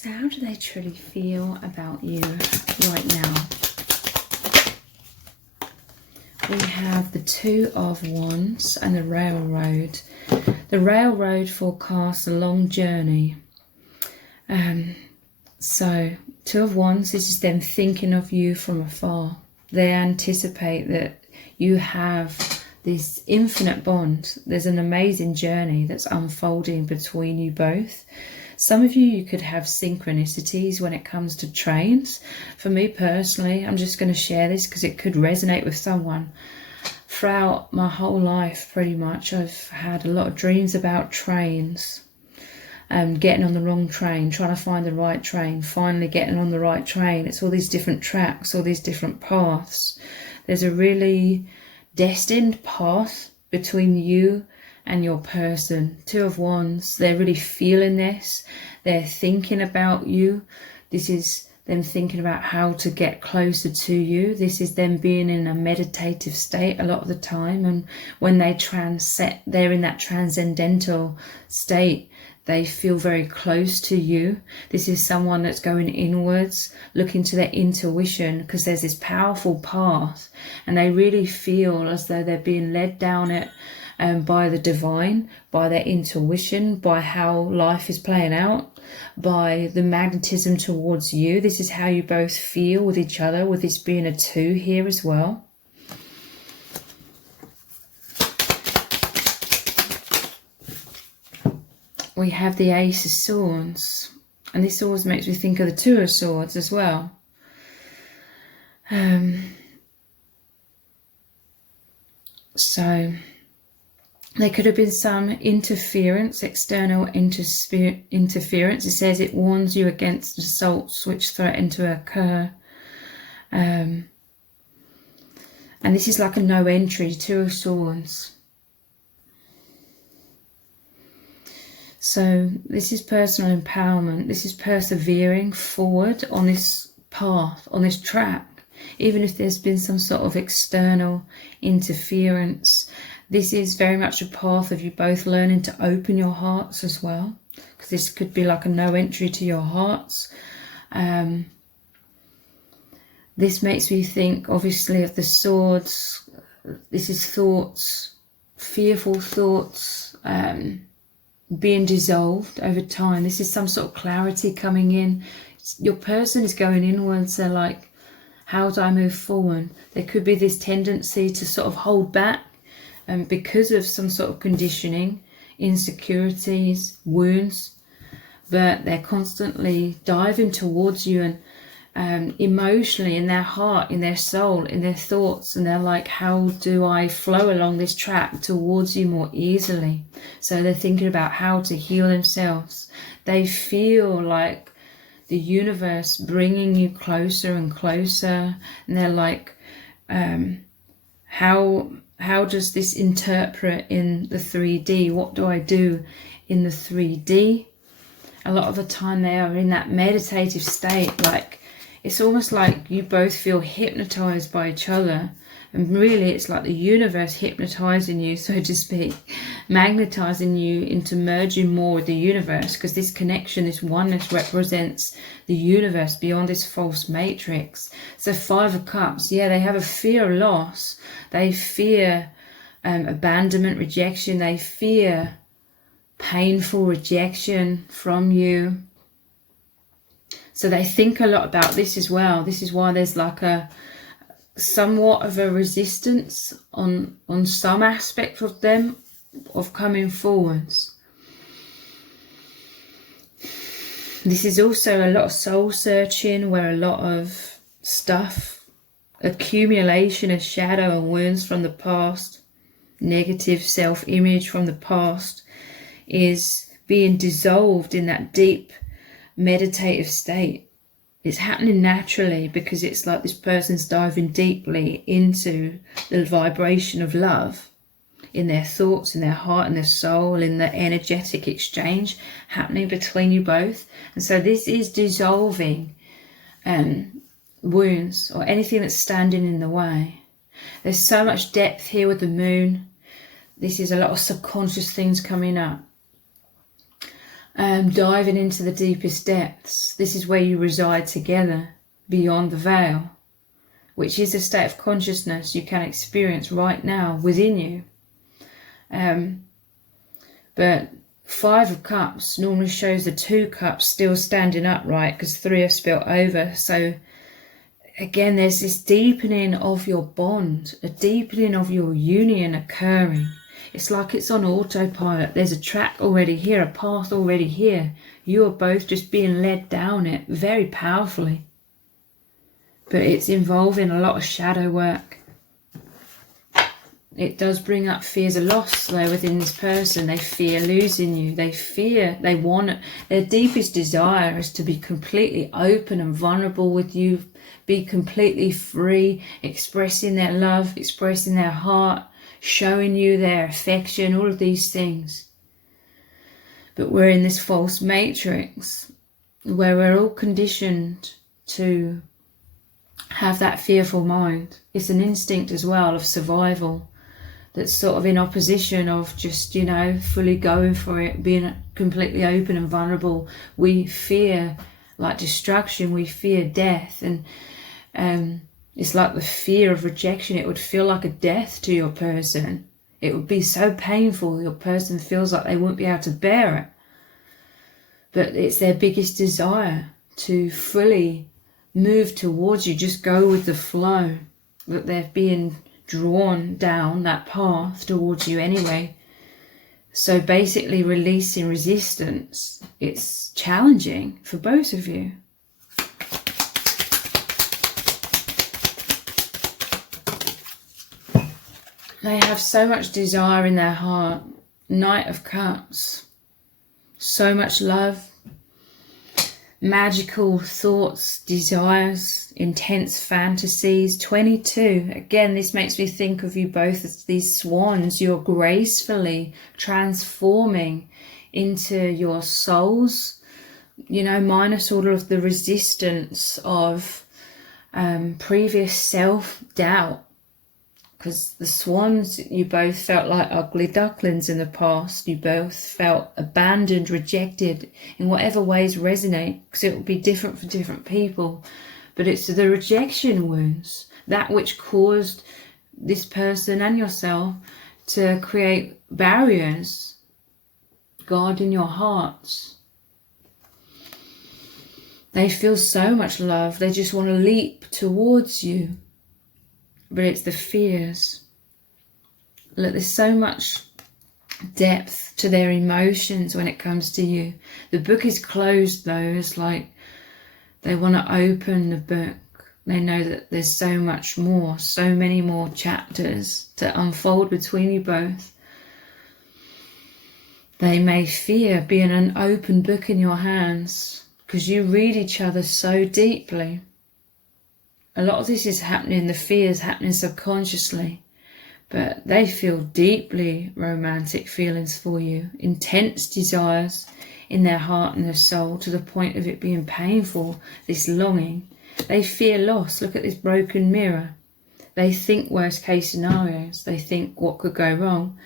So how do they truly feel about you right now? We have the Two of Wands and the Railroad. The Railroad forecasts a long journey. So Two of Wands, this is them thinking of you from afar. They anticipate that you have this infinite bond. There's an amazing journey that's unfolding between you both. Some of you could have synchronicities when it comes to trains. For me personally, I'm just going to share this because it could resonate with someone. Throughout my whole life, pretty much, I've had a lot of dreams about trains. Getting on the wrong train, trying to find the right train, finally getting on the right train. It's all these different tracks, all these different paths. There's a really destined path between you and your person. Two of Wands, they're really feeling this. They're thinking about you. This is them thinking about how to get closer to you. This is them being in a meditative state a lot of the time. And when they they're in that transcendental state, they feel very close to you. This is someone that's going inwards, looking to their intuition, because there's this powerful path and they really feel as though they're being led down it by the divine, by their intuition, by how life is playing out, by the magnetism towards you. This is how you both feel with each other, with this being a two here as well. We have the Ace of Swords, and this always makes me think of the Two of Swords as well. So there could have been some interference, external interference. It says it warns you against assaults which threaten to occur. And this is like a no entry, Two of Swords. So this is personal empowerment. This is persevering forward on this path, on this track. Even if there's been some sort of external interference, this is very much a path of you both learning to open your hearts as well. Because this could be like a no entry to your hearts. This makes me think, obviously, of the swords. This is thoughts, fearful thoughts, being dissolved over time. This is some sort of clarity coming in. Your person is going inwards. They're like, how do I move forward? There could be this tendency to sort of hold back because of some sort of conditioning, insecurities, wounds, but they're constantly diving towards you and emotionally, in their heart, in their soul, in their thoughts, and they're like, how do I flow along this track towards you more easily? So they're thinking about how to heal themselves. They feel like the universe bringing you closer and closer, and they're like, how does this interpret in the 3D? What do I do in the 3D? A lot of the time they are in that meditative state, like it's almost like you both feel hypnotized by each other, and really it's like the universe hypnotizing you, so to speak, magnetizing you into merging more with the universe, because this connection, this oneness represents the universe beyond this false matrix. So Five of Cups, yeah, they have a fear of loss. They fear abandonment, rejection. They fear painful rejection from you. So they think a lot about this as well. This is why there's like a somewhat of a resistance on some aspect of them of coming forwards. This is also a lot of soul searching, where a lot of stuff, accumulation of shadow and wounds from the past, negative self-image from the past, is being dissolved in that deep meditative state. It's happening naturally because it's like this person's diving deeply into the vibration of love in their thoughts, in their heart, in their soul, in the energetic exchange happening between you both. And so this is dissolving wounds or anything that's standing in the way. There's so much depth here with the moon. This is a lot of subconscious things coming up. diving into the deepest depths. This is where you reside together, beyond the veil, which is a state of consciousness you can experience right now within you. But 5 of Cups normally shows the 2 cups still standing upright because 3 have spilt over. So again, there's this deepening of your bond, a deepening of your union occurring. It's like it's on autopilot. There's a track already here, a path already here. You are both just being led down it very powerfully. But it's involving a lot of shadow work. It does bring up fears of loss though within this person. They fear losing you. They want, their deepest desire is to be completely open and vulnerable with you, be completely free, expressing their love, expressing their heart, showing you their affection, all of these things. But we're in this false matrix where we're all conditioned to have that fearful mind. It's an instinct as well of survival that's sort of in opposition of just, you know, fully going for it, being completely open and vulnerable. We fear like destruction, we fear death, and it's like the fear of rejection. It would feel like a death to your person. It would be so painful. Your person feels like they won't be able to bear it. But it's their biggest desire to fully move towards you, just go with the flow, that they're being drawn down that path towards you anyway. So basically releasing resistance, it's challenging for both of you. They have so much desire in their heart. Knight of Cups. So much love. Magical thoughts, desires, intense fantasies. 22. Again, this makes me think of you both as these swans. You're gracefully transforming into your souls. You know, minus all of the resistance of previous self-doubt. Because the swans, you both felt like ugly ducklings in the past. You both felt abandoned, rejected, in whatever ways resonate, because it will be different for different people. But it's the rejection wounds, that which caused this person and yourself to create barriers, guarding your hearts. They feel so much love, they just want to leap towards you. But it's the fears. Look, there's so much depth to their emotions when it comes to you. The book is closed though. It's like they want to open the book. They know that there's so much more, so many more chapters to unfold between you both. They may fear being an open book in your hands because you read each other so deeply. A lot of this is happening, the fears happening subconsciously, but they feel deeply romantic feelings for you, intense desires in their heart and their soul to the point of it being painful, this longing. They fear loss. Look at this broken mirror. They think worst case scenarios. They think what could go wrong.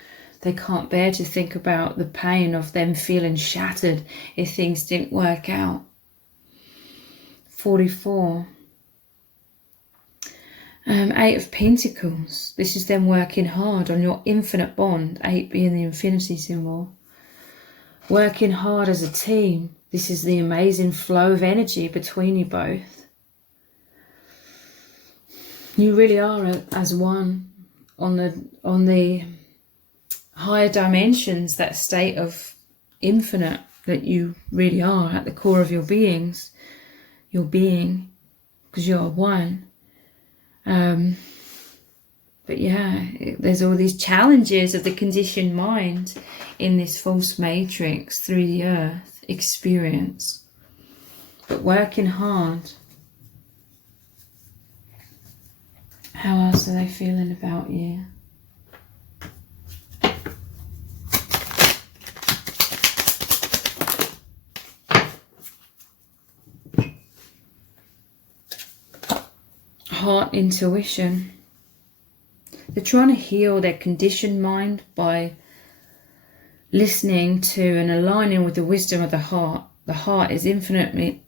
They can't bear to think about the pain of them feeling shattered if things didn't work out. 44. 8 of Pentacles. This is them working hard on your infinite bond. 8 being the infinity symbol. Working hard as a team. This is the amazing flow of energy between you both. You really are as one on the higher dimensions, that state of infinite that you really are at the core of your beings. Your being, because you are one. But yeah, there's all these challenges of the conditioned mind in this false matrix through the earth experience. But working hard. How else are they feeling about you? Heart intuition. They're trying to heal their conditioned mind by listening to and aligning with the wisdom of the heart. The heart is infinitely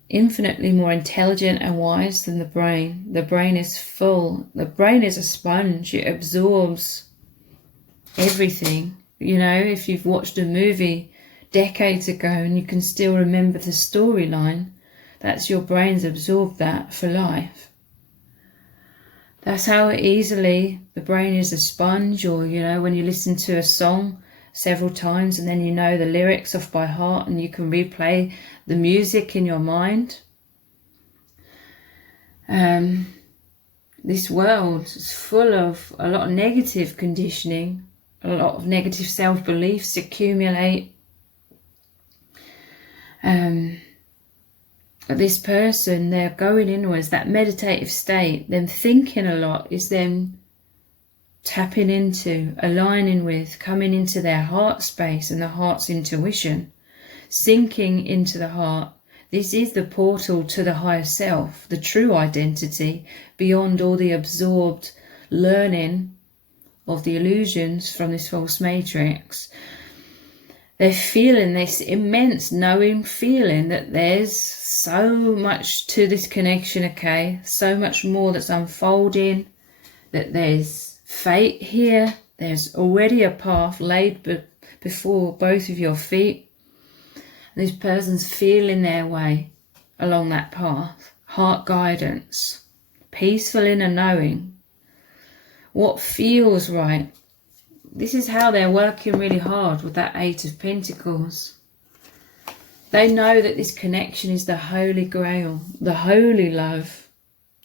more intelligent and wise than the brain. The brain is full. The brain is a sponge. It absorbs everything. You know, if you've watched a movie decades ago and you can still remember the storyline, that's your brain's absorbed that for life. That's how easily the brain is a sponge. Or, you know, when you listen to a song several times and then you know the lyrics off by heart and you can replay the music in your mind. This world is full of a lot of negative conditioning, a lot of negative self-beliefs accumulate. This person, they're going inwards, that meditative state, them thinking a lot is them tapping into, aligning with, coming into their heart space and the heart's intuition, sinking into the heart. This is the portal to the higher self, the true identity, beyond all the absorbed learning of the illusions from this false matrix. They're feeling this immense knowing feeling that there's so much to this connection, okay? So much more that's unfolding, that there's fate here. There's already a path laid before both of your feet. This person's feeling their way along that path. Heart guidance. Peaceful inner knowing. What feels right. This is how they're working really hard with that Eight of Pentacles. They know that this connection is the Holy Grail, the holy love,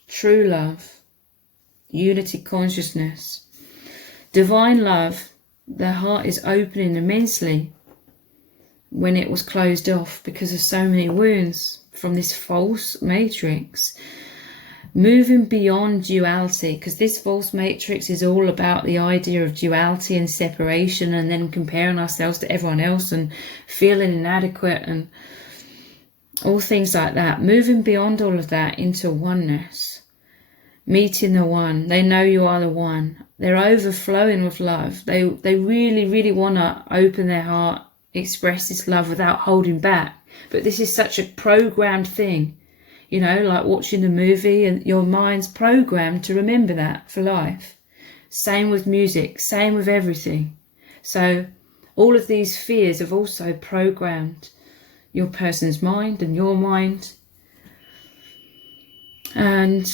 true love, unity consciousness, divine love. Their heart is opening immensely when it was closed off because of so many wounds from this false matrix. Moving beyond duality, because this false matrix is all about the idea of duality and separation and then comparing ourselves to everyone else and feeling inadequate and all things like that. Moving beyond all of that into oneness, meeting the one. They know you are the one. They're overflowing with love. They really, really want to open their heart, express this love without holding back. But this is such a programmed thing. You know, like watching a movie and your mind's programmed to remember that for life. Same with music, same with everything. So all of these fears have also programmed your person's mind and your mind. And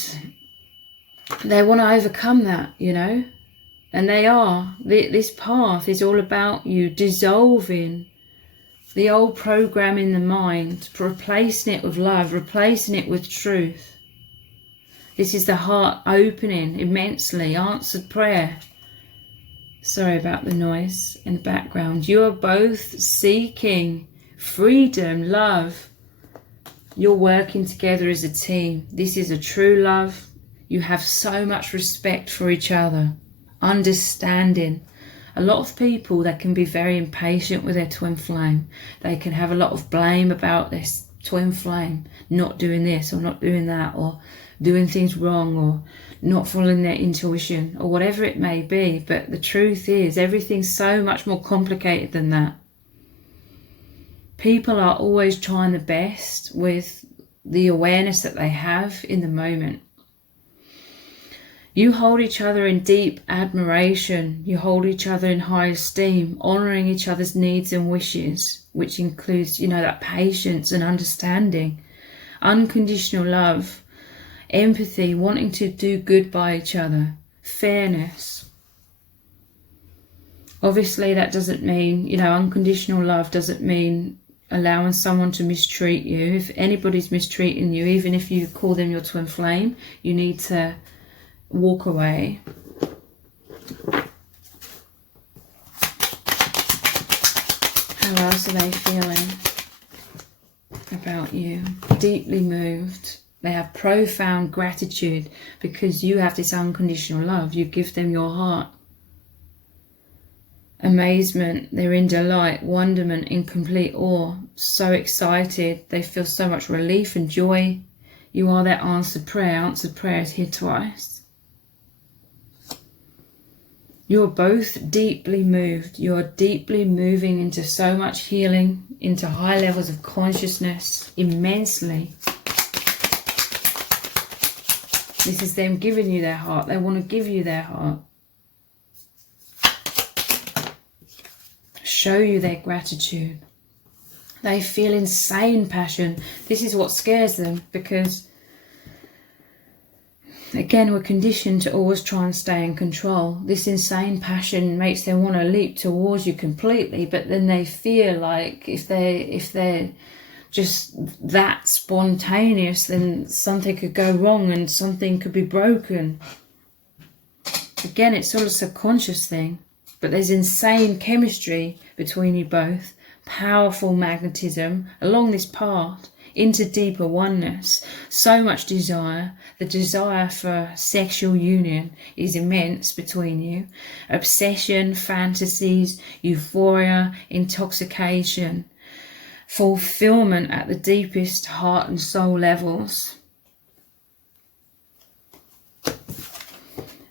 they want to overcome that, you know. And they are. This path is all about you dissolving the old program in the mind, replacing it with love, replacing it with truth. This is the heart opening immensely, answered prayer. Sorry about the noise in the background. You are both seeking freedom, love. You're working together as a team. This is a true love. You have so much respect for each other, understanding. A lot of people that can be very impatient with their twin flame. They can have a lot of blame about this twin flame, not doing this or not doing that, or doing things wrong, or not following their intuition, or whatever it may be. But the truth is, everything's so much more complicated than that. People are always trying the best with the awareness that they have in the moment. You hold each other in deep admiration. You hold each other in high esteem, honouring each other's needs and wishes, which includes, you know, that patience and understanding, unconditional love, empathy, wanting to do good by each other, fairness. Obviously, that doesn't mean, you know, unconditional love doesn't mean allowing someone to mistreat you. If anybody's mistreating you, even if you call them your twin flame, you need to walk away. How else are they feeling about you? Deeply moved. They have profound gratitude because you have this unconditional love. You give them your heart. Amazement. They're in delight, wonderment, in complete awe. So excited. They feel so much relief and joy. You are their answered prayer. Answered prayer is here twice. You're both deeply moved. You're deeply moving into so much healing, into high levels of consciousness, immensely. This is them giving you their heart. They want to give you their heart. Show you their gratitude. They feel insane passion. This is what scares them, because again, we're conditioned to always try and stay in control. This insane passion makes them want to leap towards you completely, but then they feel like if they're just that spontaneous, then something could go wrong and something could be broken. Again, it's sort of a subconscious thing, but there's insane chemistry between you both, powerful magnetism along this path into deeper oneness, so much desire. The desire for sexual union is immense between you. Obsession, fantasies, euphoria, intoxication, fulfillment at the deepest heart and soul levels.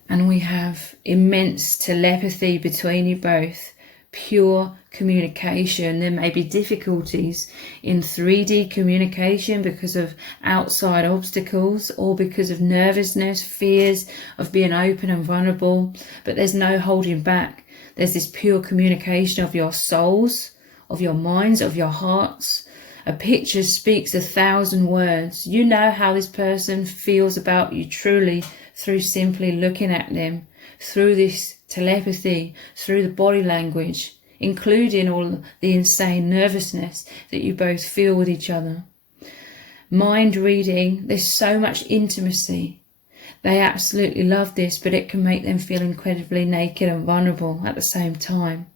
And we have immense telepathy between you both, pure communication. There may be difficulties in 3D communication because of outside obstacles or because of nervousness, fears of being open and vulnerable, but there's no holding back. There's this pure communication of your souls, of your minds, of your hearts. A picture speaks 1,000 words. You know how this person feels about you truly through simply looking at them, through this telepathy, through the body language, including all the insane nervousness that you both feel with each other. Mind reading, there's so much intimacy. They absolutely love this, but it can make them feel incredibly naked and vulnerable at the same time.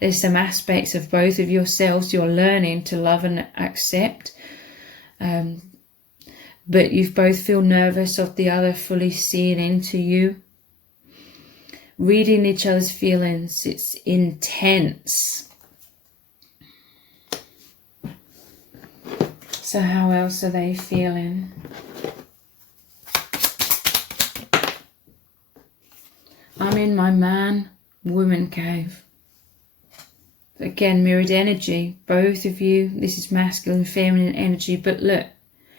There's some aspects of both of yourselves you're learning to love and accept, but you both feel nervous of the other fully seeing into you. Reading each other's feelings, it's intense. So how else are they feeling? I'm in my man-woman cave. Again, mirrored energy, both of you. This is masculine, feminine energy, but look,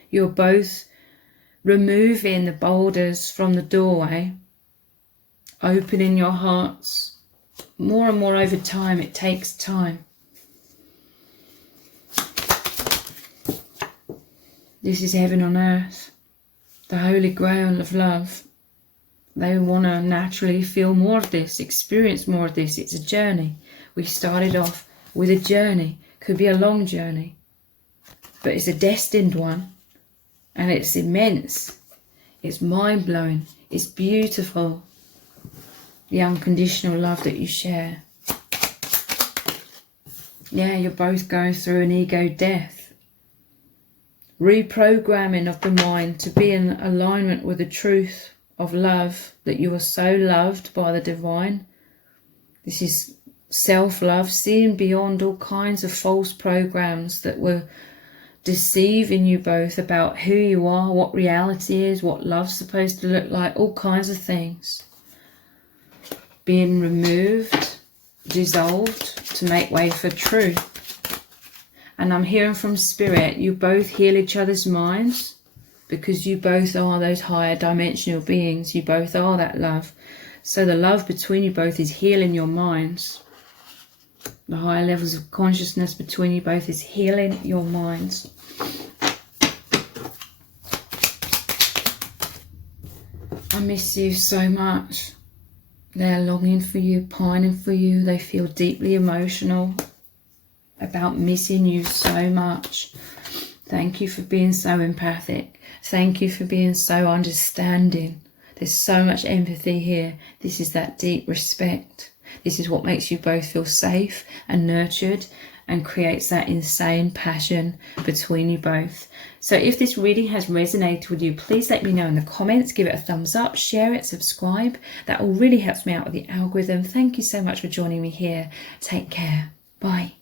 you're both removing the boulders from the doorway, opening your hearts more and more over time. It takes time. This is heaven on earth, the holy grail of love. They want to naturally feel more of this, experience more of this. It's a journey. We started off with a journey. Could be a long journey, but it's a destined one, and it's immense. It's mind-blowing. It's beautiful. The unconditional love that you share. Yeah, you're both going through an ego death. Reprogramming of the mind to be in alignment with the truth of love, that you are so loved by the divine. This is self-love, seeing beyond all kinds of false programs that were deceiving you both about who you are, what reality is, what love's supposed to look like, all kinds of things. Being removed, dissolved to make way for truth. And I'm hearing from Spirit, you both heal each other's minds, because you both are those higher dimensional beings. You both are that love. So the love between you both is healing your minds. The higher levels of consciousness between you both is healing your minds. I miss you so much. They're longing for you, pining for you. They feel deeply emotional about missing you so much. Thank you for being so empathic. Thank you for being so understanding. There's so much empathy here. This is that deep respect. This is what makes you both feel safe and nurtured and creates that insane passion between you both. So if this reading has resonated with you, please let me know in the comments. Give it a thumbs up, share it, subscribe. That all really helps me out with the algorithm. Thank you so much for joining me here. Take care. Bye.